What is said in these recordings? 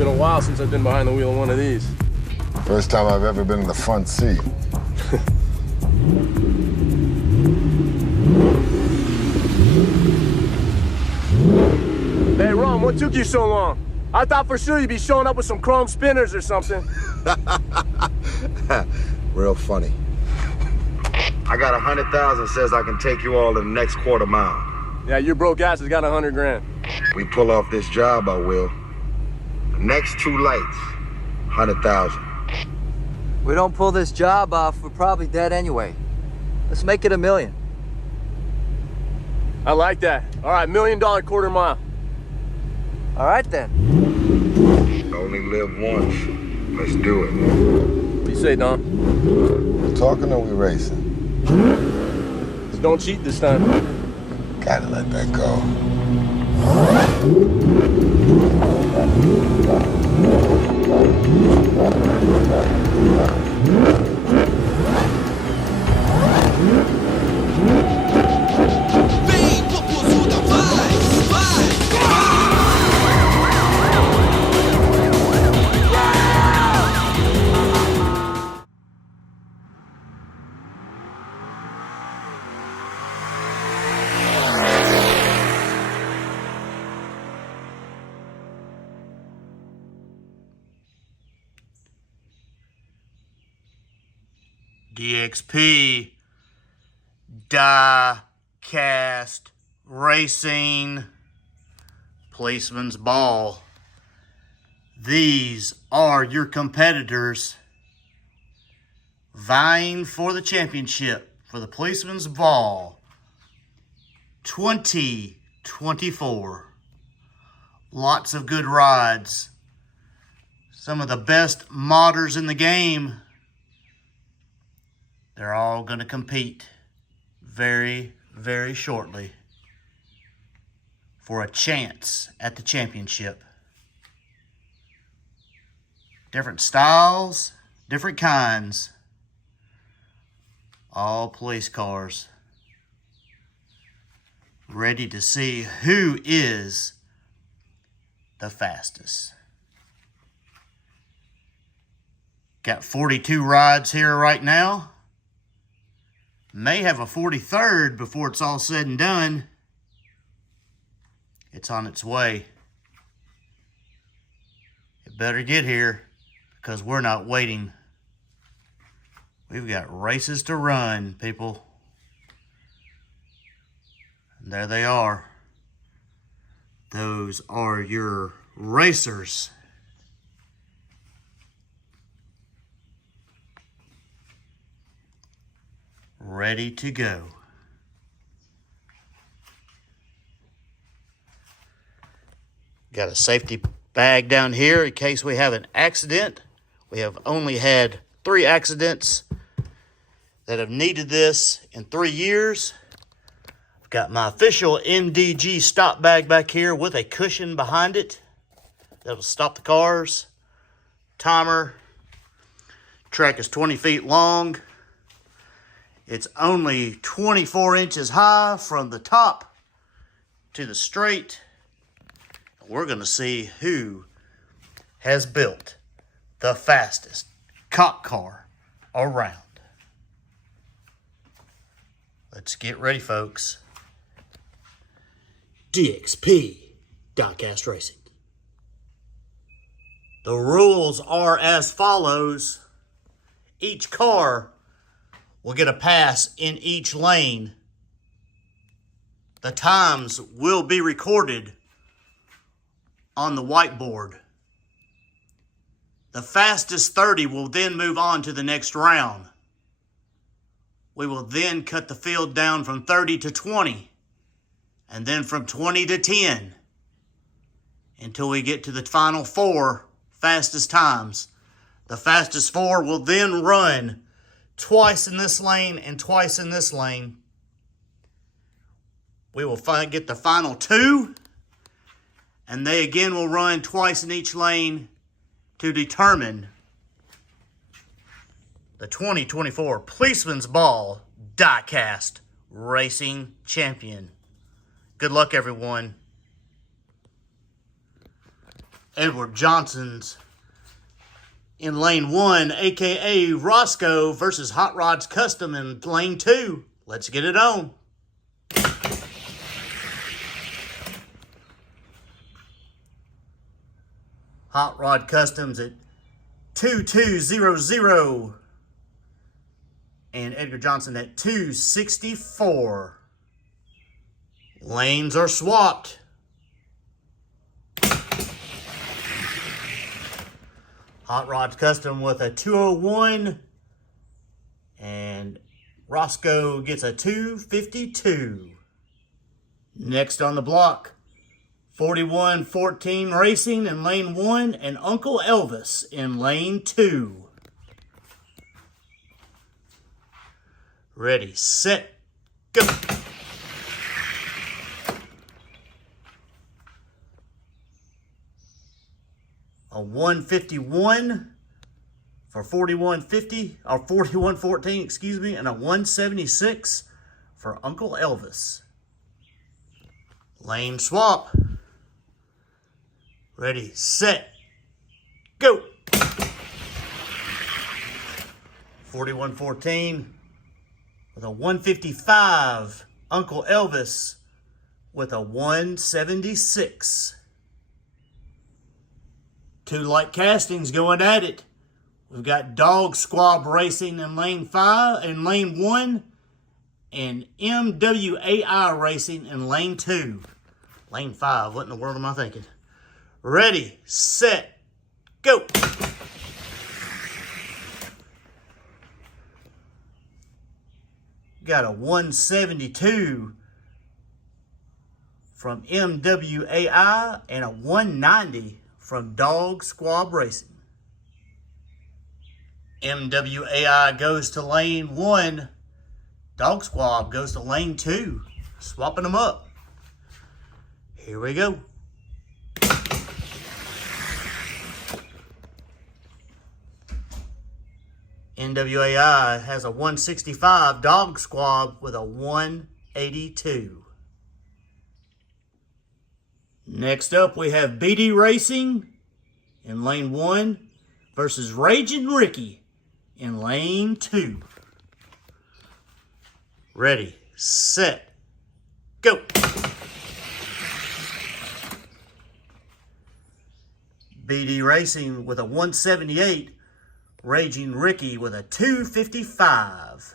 been a while since I've been behind the wheel of one of these. First time I've ever been in the front seat. Hey, Ron, what took you so long? I thought for sure you'd be showing up with some chrome spinners or something. Real funny. I got 100,000 says I can take you all to the next quarter mile. Yeah, your broke ass has got 100 grand. We pull off this job, I will. The next 2 lights, 100,000. We don't pull this job off, we're probably dead anyway. Let's make it $1 million. I like that. All right, $1 million quarter mile. All right then. Only live once. Let's do it. What do you say, Don? We talking or we racing? Just don't cheat this time. Gotta let that go. DXP, Diecast, Racing, Policeman's Ball. These are your competitors vying for the championship for the Policeman's Ball 2024. Lots of good rides. Some of the best modders in the game. They're all going to compete very, very shortly for a chance at the championship. Different styles, different kinds. All police cars. Ready to see who is the fastest. Got 42 rides here right now. May have a 43rd before it's all said and done. It's on its way. It better get here because we're not waiting. We've got races to run, people. And there they are. Those are your racers. Ready to go. Got a safety bag down here in case we have an accident. We have only had 3 accidents that have needed this in 3 years. I've got my official MDG stop bag back here with a cushion behind it that'll stop the cars. Timer. Track is 20 feet long. It's only 24 inches high from the top to the straight. We're going to see who has built the fastest cop car around. Let's get ready, folks. DXP, Diecast Racing. The rules are as follows. Each car will get a pass in each lane. The times will be recorded on the whiteboard. The fastest 30 will then move on to the next round. We will then cut the field down from 30 to 20, and then from 20 to 10, until we get to the final 4 fastest times. The fastest 4 will then run twice in this lane and twice in this lane. We will get the final 2, and they again will run twice in each lane to determine the 2024 Policeman's Ball Diecast Racing Champion. Good luck, everyone. Edward Johnson's in lane 1, a.k.a. Roscoe versus Hot Rods Custom in lane 2. Let's get it on. Hot Rod Customs at 2200 and Edgar Johnson at 264. Lanes are swapped. Hot Rod Custom with a 201 and Roscoe gets a 252. Next on the block, 4114 Racing in lane 1 and Uncle Elvis in lane 2. Ready, set, go. A 151 for 4150 or 4114, excuse me, and a 176 for Uncle Elvis. Lane swap. Ready, set, go. 4114 with a 155. Uncle Elvis with a 176. Two light castings going at it. We've got Dog Squab Racing in lane 5 and lane 1 and MWAI Racing in lane 2. Lane 5, what in the world am I thinking? Ready, set, go. Got a 172 from MWAI and a 190 from Dog Squab Racing. MWAI goes to lane 1. Dog Squab goes to lane 2. Swapping them up. Here we go. NWAI has a 165, Dog Squab with a 182. Next up, we have BD Racing in lane 1 versus Raging Ricky in lane 2. Ready, set, go. BD Racing with a 178, Raging Ricky with a 255.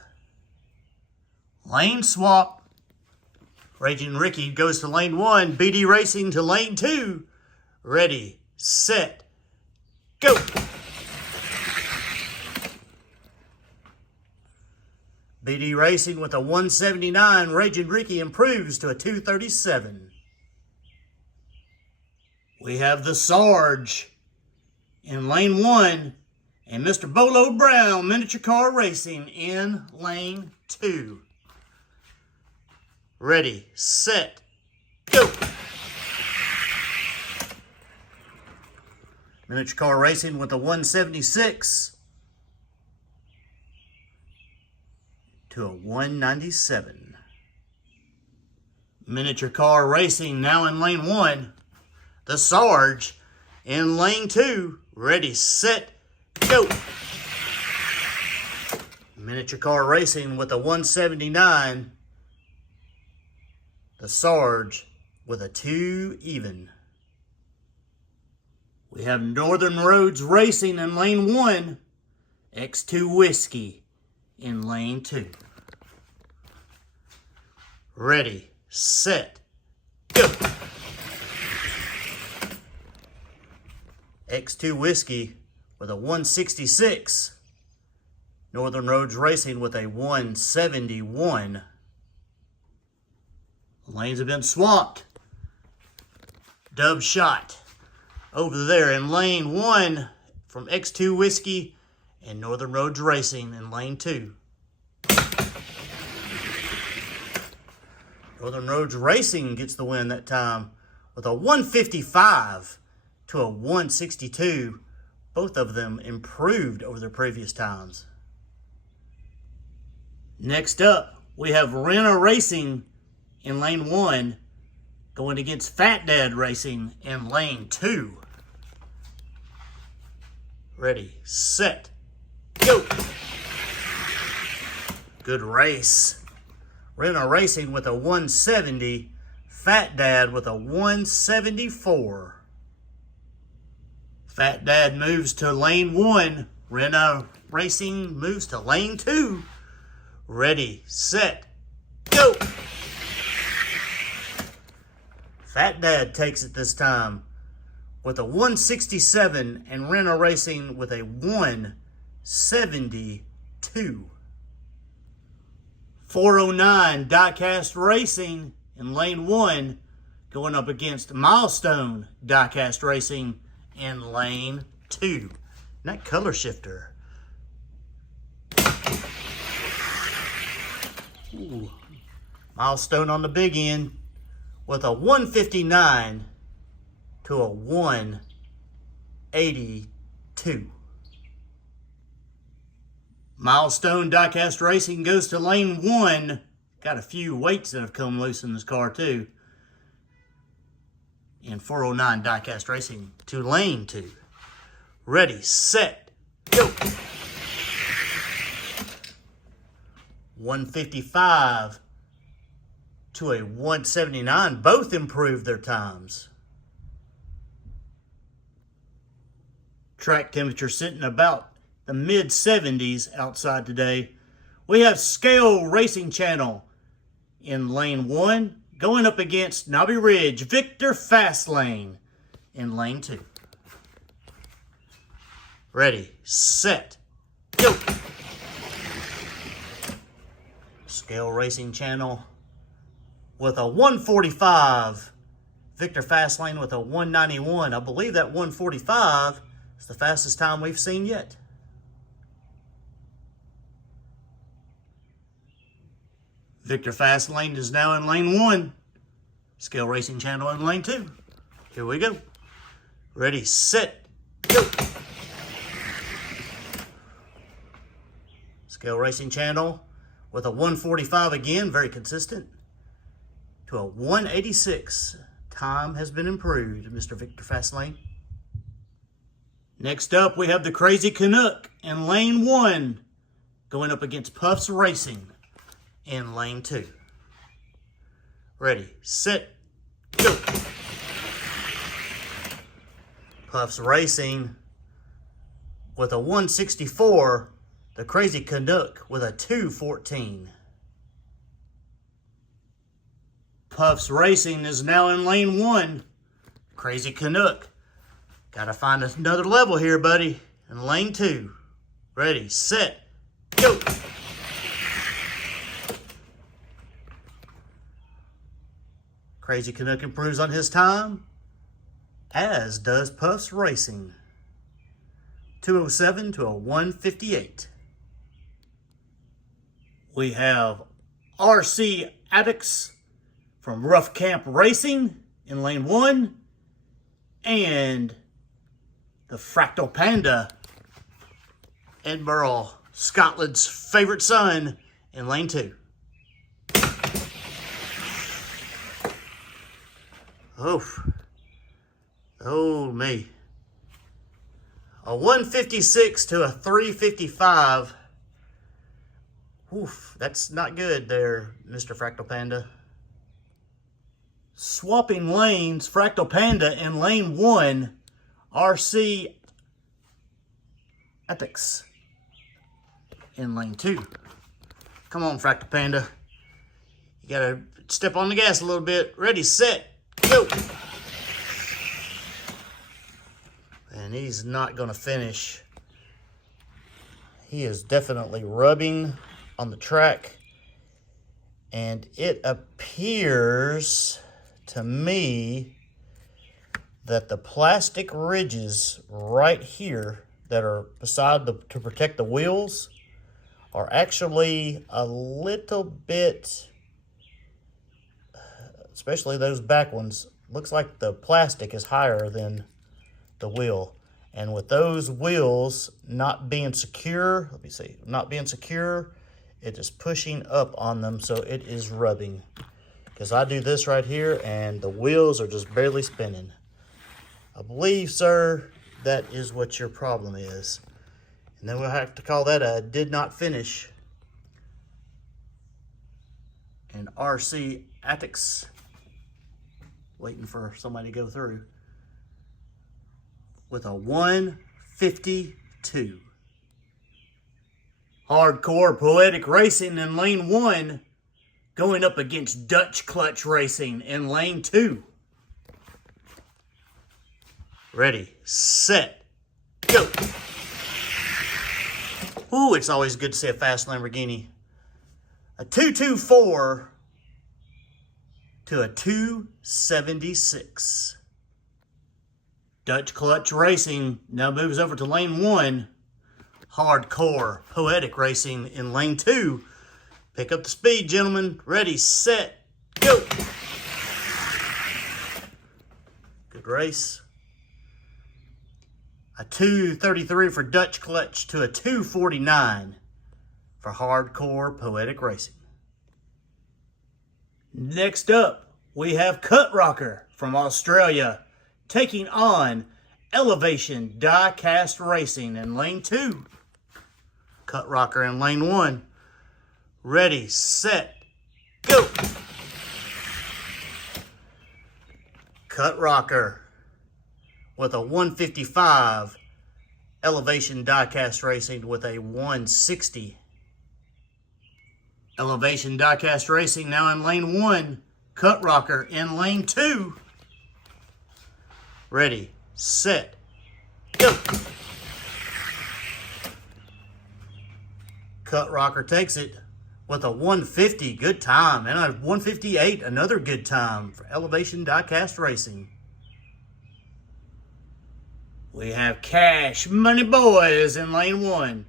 Lane swap. Raging Ricky goes to lane 1. BD Racing to lane 2. Ready, set, go. BD Racing with a 179. Raging Ricky improves to a 237. We have the Sarge in lane 1. And Mr. Bolo Brown, Miniature Car Racing in lane 2. Ready, set, go. Miniature Car Racing with a 176 to a 197. Miniature Car Racing now in lane 1. The Sarge in lane 2. Ready, set, go. Miniature Car Racing with a 179. The Sarge with a 2 even. We have Northern Roads Racing in lane 1. X2 Whiskey in lane 2. Ready, set, go. X2 Whiskey with a 166. Northern Roads Racing with a 171. Lanes have been swapped. Dub shot over there in lane 1 from X2 Whiskey and Northern Roads Racing in lane 2. Northern Roads Racing gets the win that time with a 155 to a 162. Both of them improved over their previous times. Next up, we have Renna Racing in lane 1 going against Fat Dad Racing in lane 2. Ready, set, go. Good race. Rena Racing with a 170. Fat Dad with a 174. Fat Dad moves to lane 1. Rena Racing moves to lane 2. Ready, set, go. Fat Dad takes it this time with a 167 and Rena Racing with a 172. 409 Diecast Racing in lane 1 going up against Milestone Diecast Racing in lane 2. And that color shifter. Ooh. Milestone on the big end with a 159 to a 182. Milestone Diecast Racing goes to lane 1. Got a few weights that have come loose in this car too. And 409 Diecast Racing to lane 2. Ready, set, go. 155 to a 179. Both improved their times. Track temperature sitting about the mid-70s outside today. We have Scale Racing Channel in lane 1 going up against Knobby Ridge Victor Fastlane in lane 2. Ready, set, go. Scale Racing Channel with a 145. Victor Fastlane with a 191. I believe that 145 is the fastest time we've seen yet. Victor Fastlane is now in lane 1. Scale Racing Channel in lane 2. Here we go. Ready, set, go. Scale Racing Channel with a 145 again, very consistent, to a 186. Time has been improved, Mr. Victor Fastlane. Next up, we have the Crazy Canuck in lane 1 going up against Puffs Racing in lane 2. Ready, set, go. Puffs Racing with a 164. The Crazy Canuck with a 214. Puffs Racing is now in lane 1. Crazy Canuck. Gotta find another level here, buddy. In lane 2. Ready, set, go. Crazy Canuck improves on his time, as does Puffs Racing. 207 to a 158. We have RC Addicts from Rough Camp Racing in lane 1. And the Fractal Panda, Edinburgh, Scotland's favorite son, in lane 2. Oh me. A 156 to a 355. Oof, that's not good there, Mr. Fractal Panda. Swapping lanes, Fractal Panda in lane 1. RC Ethics in lane 2. Come on, Fractal Panda. You gotta step on the gas a little bit. Ready, set, go. And he's not gonna finish. He is definitely rubbing on the track. And it appears to me that the plastic ridges right here that are beside to protect the wheels are actually a little bit, especially those back ones, looks like the plastic is higher than the wheel. And with those wheels not being secure, let me see, not being secure, it is pushing up on them, so it is rubbing. Because I do this right here and the wheels are just barely spinning. I believe, sir, that is what your problem is. And then we'll have to call that a did not finish. And RC Attics, waiting for somebody to go through, with a 152. Hardcore Poetic Racing in lane 1, going up against Dutch Clutch Racing in lane 2. Ready, set, go. Ooh, it's always good to see a fast Lamborghini. A 224 to a 276. Dutch Clutch Racing now moves over to lane 1. Hardcore Poetic Racing in lane 2. Pick up the speed, gentlemen. Ready, set, go. Good race. A 233 for Dutch Clutch to a 249 for Hardcore Poetic Racing. Next up, we have Cut Rocker from Australia taking on Elevation Diecast Racing in lane 2. Cut Rocker in lane 1. Ready, set, go. Cut Rocker with a 155. Elevation Diecast Racing with a 160. Elevation Diecast Racing now in lane 1. Cut Rocker in lane 2. Ready, set, go. Cut Rocker takes it with a 150, good time, and a 158, another good time for Elevation Diecast Racing. We have Cash Money Boys in lane 1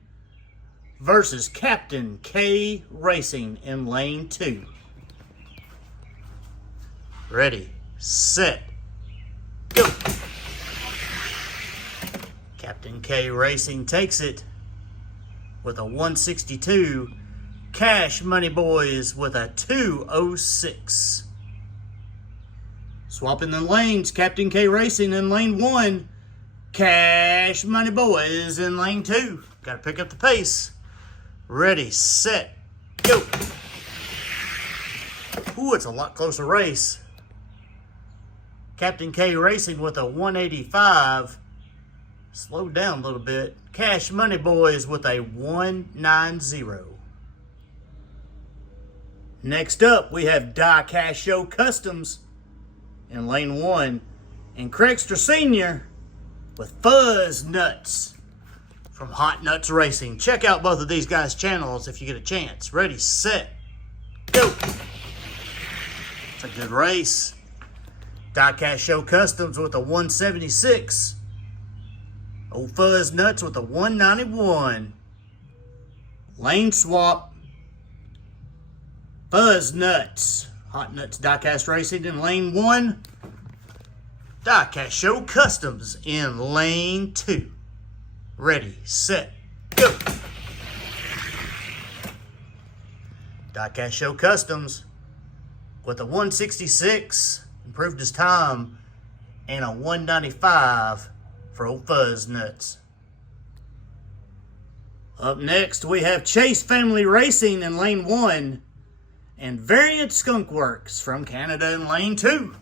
versus Captain K Racing in lane 2. Ready, set, go. Captain K Racing takes it with a 162. Cash Money Boys with a 206. Swapping the lanes, Captain K Racing in lane 1. Cash Money Boys in lane 2. Got to pick up the pace. Ready, set, go. Ooh, it's a lot closer race. Captain K Racing with a 185. Slowed down a little bit. Cash Money Boys with a 190. Next up, we have Diecast Show Customs in lane 1. And Craigster Sr. with Fuzz Nuts from Hot Nuts Racing. Check out both of these guys' channels if you get a chance. Ready, set, go. It's a good race. Diecast Show Customs with a 176. Old Fuzz Nuts with a 191. Lane swap. Fuzz Nuts. Hot Nuts Diecast Racing in lane 1. Diecast Show Customs in lane 2. Ready, set, go. Diecast Show Customs with a 166. Improved his time. And a 195 for old Fuzz Nuts. Up next, we have Chase Family Racing in lane 1 and Variant Skunk Works from Canada in lane 2.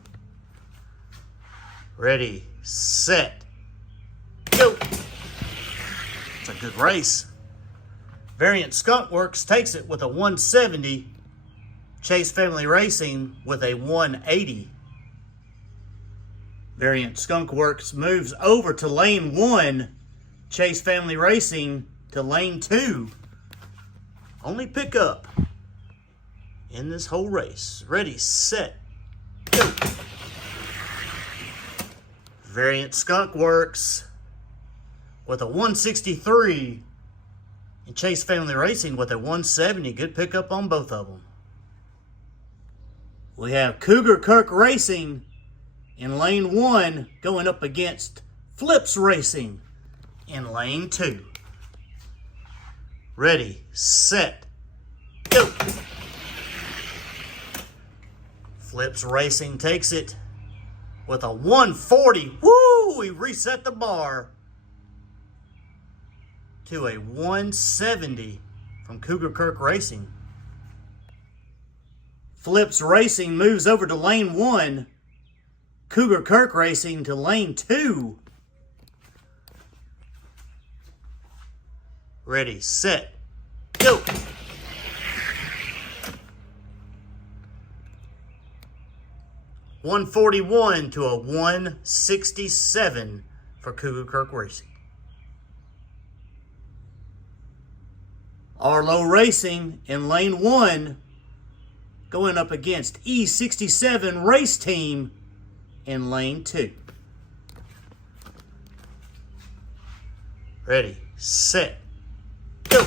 Ready, set, go. It's a good race. Variant Skunk Works takes it with a 170. Chase Family Racing with a 180. Variant Skunk Works moves over to lane 1. Chase Family Racing to lane 2. Only pickup in this whole race. Ready, set, go. Variant Skunk Works with a 163. And Chase Family Racing with a 170. Good pickup on both of them. We have Cougar Kirk Racing in lane 1 going up against Flips Racing in lane 2. Ready, set, go. Flips Racing takes it with a 140. Woo! He reset the bar to a 170 from Cougar Kirk Racing. Flips Racing moves over to lane 1. Cougar Kirk Racing to lane 2. Ready, set, go. $141 to a 167 for Cougar Kirk Racing. Arlo Racing in lane 1 going up against E67 Race Team in lane 2. Ready, set, go.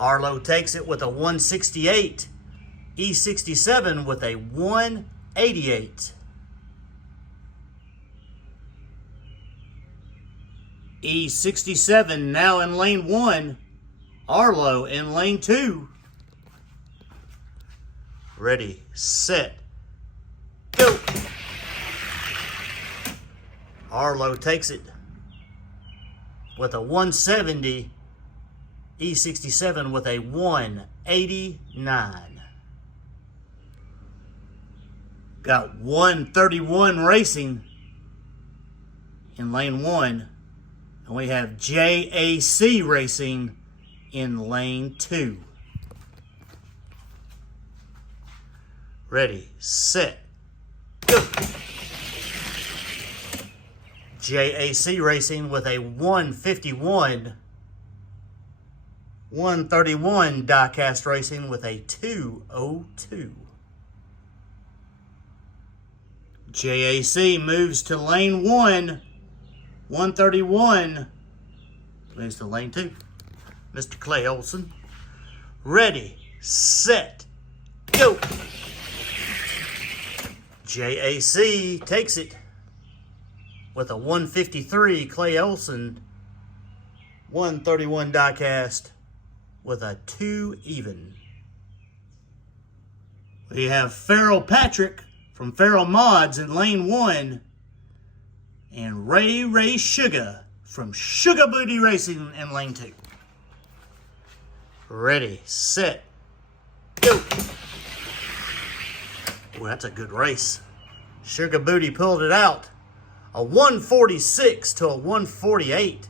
Arlo takes it with a 168. E67 with a 188. E67 now in lane 1. Arlo in lane 2. Ready, set, go. Arlo takes it with a 170. E67 with a 189. Got 131 Racing in lane 1. And we have JAC Racing in lane 2. Ready, set, go. JAC Racing with a 151. 131 Diecast Racing with a 202. JAC moves to lane 1. 131 moves to lane 2. Mr. Clay Olson. Ready, set, go. JAC takes it with a 153. Clay Olson. 131 Diecast with a 2 even. We have Farrell Patrick from Farrell Mods in lane 1. And Ray Sugar from Sugar Booty Racing in lane 2. Ready, set, go. Ooh, that's a good race. Sugar Booty pulled it out. A 146 to a 148.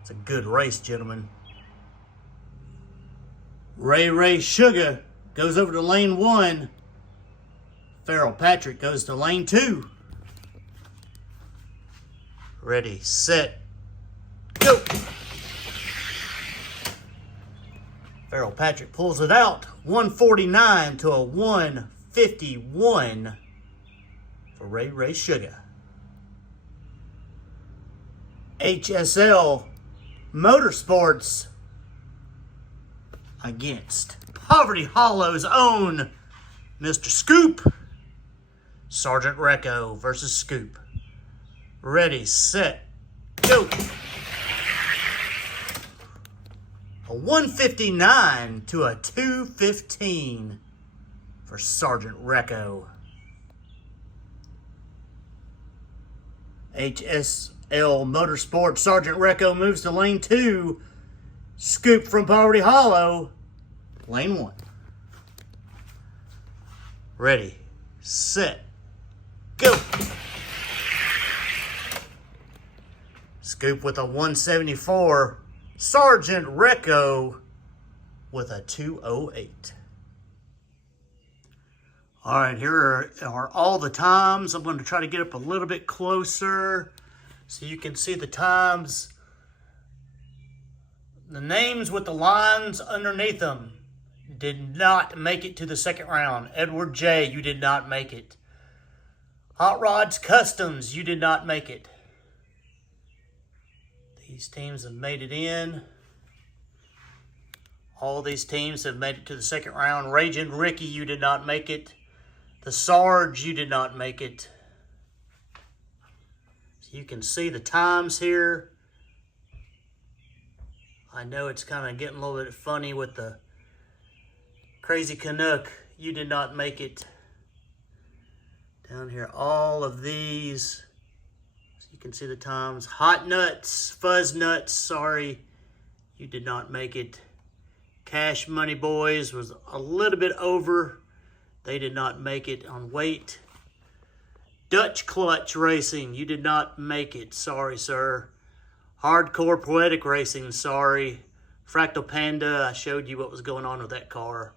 It's a good race, gentlemen. Ray Sugar goes over to lane 1. Farrell Patrick goes to lane 2. Ready, set, go. Farrell Patrick pulls it out. 149 to a 151 for Ray Sugar. HSL Motorsports against Poverty Hollow's own Mr. Scoop. Sergeant Recco versus Scoop. Ready, set, go. A 159 to a 215 for Sergeant Recco. HSL Motorsports, Sergeant Recco moves to lane 2. Scoop from Poverty Hollow, lane 1. Ready, set, go. Scoop with a 174. Sergeant Recco with a 208. All right, here are all the times. I'm going to try to get up a little bit closer so you can see the times. The names with the lines underneath them did not make it to the second round. Edward J., you did not make it. Hot Rods Customs, you did not make it. These teams have made it in. All these teams have made it to the second round. Raging Ricky, you did not make it. The Sarge, you did not make it. So you can see the times here. I know it's kind of getting a little bit funny with the Crazy Canuck. You did not make it. Down here, all of these. So you can see the times. Hot Nuts, Fuzz Nuts, sorry, you did not make it. Cash Money Boys was a little bit over. They did not make it on weight. Dutch Clutch Racing, you did not make it. Sorry, sir. Hardcore Poetic Racing, sorry. Fractal Panda, I showed you what was going on with that car.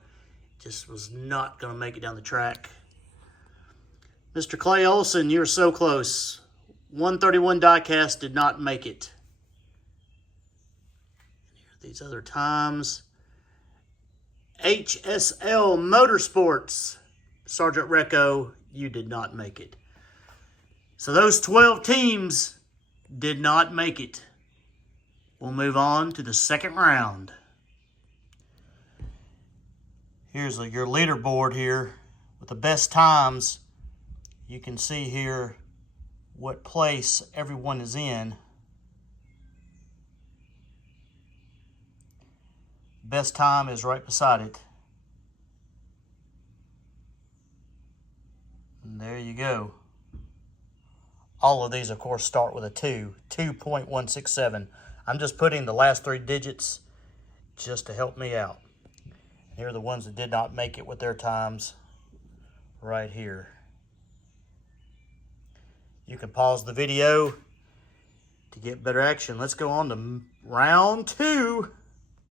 Just was not going to make it down the track. Mr. Clay Olson, you were so close. 131 Diecast did not make it. And here are these other times. HSL Motorsports, Sergeant Recco, you did not make it. So those 12 teams did not make it. We'll move on to the second round. Here's your leaderboard here with the best times. You can see here what place everyone is in. Best time is right beside it. And there you go. All of these, of course, start with a 2. 2.167. I'm just putting the last 3 digits just to help me out. Here are the ones that did not make it with their times right here. You can pause the video to get better action. Let's go on to round 2.